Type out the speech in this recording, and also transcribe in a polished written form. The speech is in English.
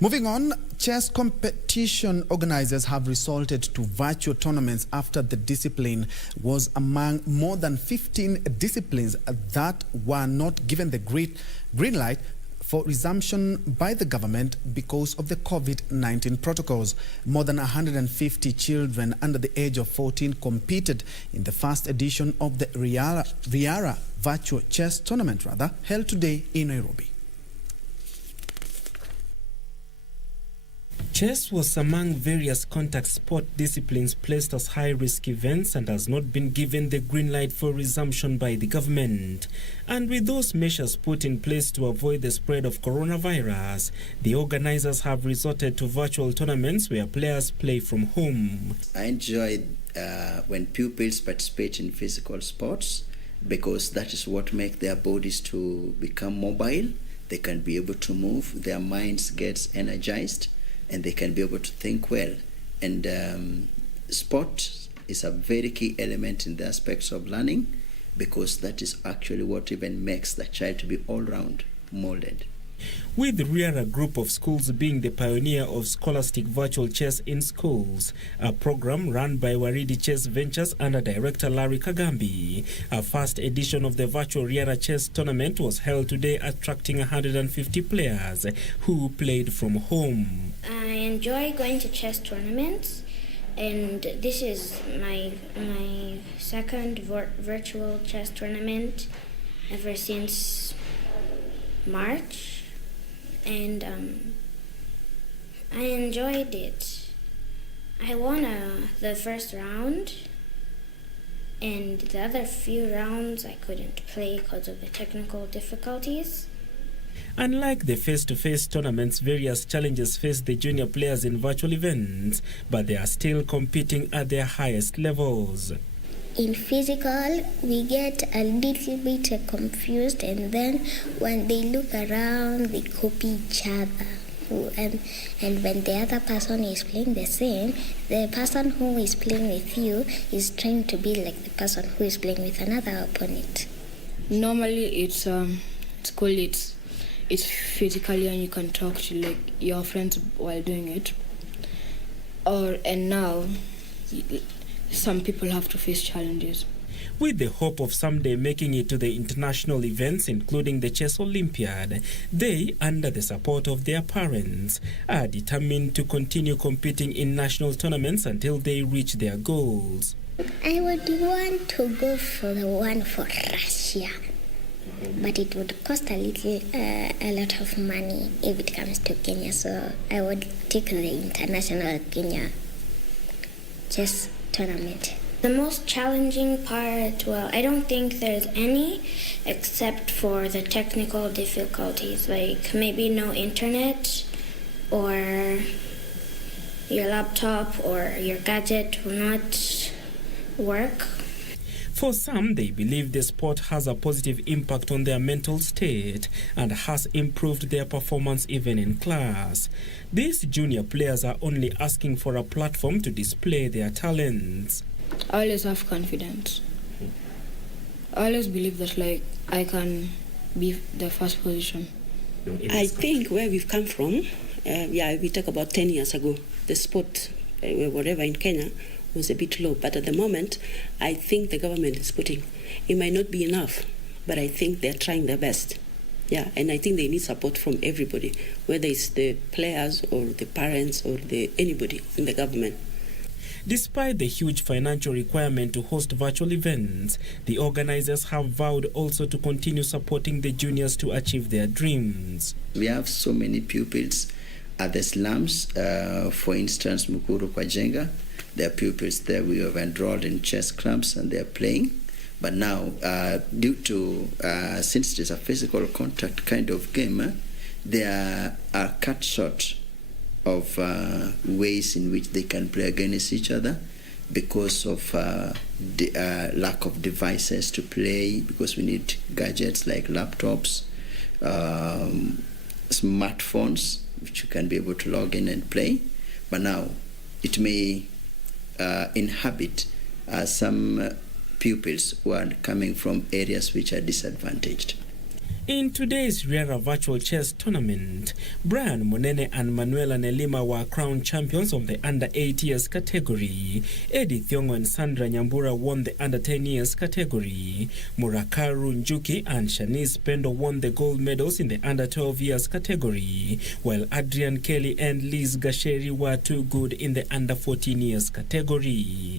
Moving on, chess competition organizers have resorted to virtual tournaments after the discipline was among more than 15 disciplines that were not given the green light for resumption by the government because of the COVID-19 protocols. More than 150 children under the age of 14 competed in the first edition of the Riara Virtual Chess Tournament, held today in Nairobi. Chess was among various contact sport disciplines placed as high-risk events and has not been given the green light for resumption by the government. And with those measures put in place to avoid the spread of coronavirus, the organizers have resorted to virtual tournaments where players play from home. I enjoy when pupils participate in physical sports because that is what makes their bodies to become mobile. They can be able to move, their minds gets energized, and they can be able to think well. And sport is a very key element in the aspects of learning because that is actually what even makes the child to be all-round molded. With the Riara group of schools being the pioneer of scholastic virtual chess in schools, a program run by Waridi Chess Ventures under director Larry Kagambi, a first edition of the virtual Riara chess tournament was held today, attracting 150 players who played from home. I enjoy going to chess tournaments, and this is my second virtual chess tournament ever since March. And I enjoyed it. I won the first round, and the other few rounds I couldn't play because of the technical difficulties. Unlike the face-to-face tournaments, various challenges face the junior players in virtual events, but they are still competing at their highest levels. In physical, we get a little bit confused, and then when they look around, they copy each other. And when the other person is playing the same, the person who is playing with you is trying to be like the person who is playing with another opponent. Normally, it's physically, and you can talk to like your friends while doing it. And now, some people have to face challenges. With the hope of someday making it to the international events, including the Chess Olympiad, they, under the support of their parents, are determined to continue competing in national tournaments until they reach their goals. I would want to go for the one for Russia, but it would cost a lot of money if it comes to Kenya, so I would take the international Kenya chess tournament. The most challenging part, well, I don't think there's any except for the technical difficulties, like maybe no internet or your laptop or your gadget will not work. For some, they believe the sport has a positive impact on their mental state and has improved their performance even in class. These junior players are only asking for a platform to display their talents. I always have confidence. I always believe that I can be the first position. I think where we've come from, we talk about 10 years ago, the sport, whatever in Kenya, was a bit low. But at the moment, I think the government is putting, it might not be enough, but I think they're trying their best. Yeah, and I think they need support from everybody, whether it's the players or the parents or anybody in the government. Despite the huge financial requirement to host virtual events, the organizers have vowed also to continue supporting the juniors to achieve their dreams. We have so many pupils at the slums. For instance, Mukuru Kwajenga, there are pupils there. We have enrolled in chess clubs and they're playing. But now, due to, since it is a physical contact kind of game, they are cut short of ways in which they can play against each other because of the lack of devices to play, because we need gadgets like laptops, smartphones, which you can be able to log in and play. But now it may inhabit some pupils who are coming from areas which are disadvantaged. In today's Riara Virtual Chess Tournament, Brian Monene and Manuela Nelima were crowned champions of the under 8 years category. Eddie Thiongo and Sandra Nyambura won the under 10 years category. Murakaru Njuki and Shanice Pendo won the gold medals in the under 12 years category, while Adrian Kelly and Liz Gasheri were too good in the under 14 years category.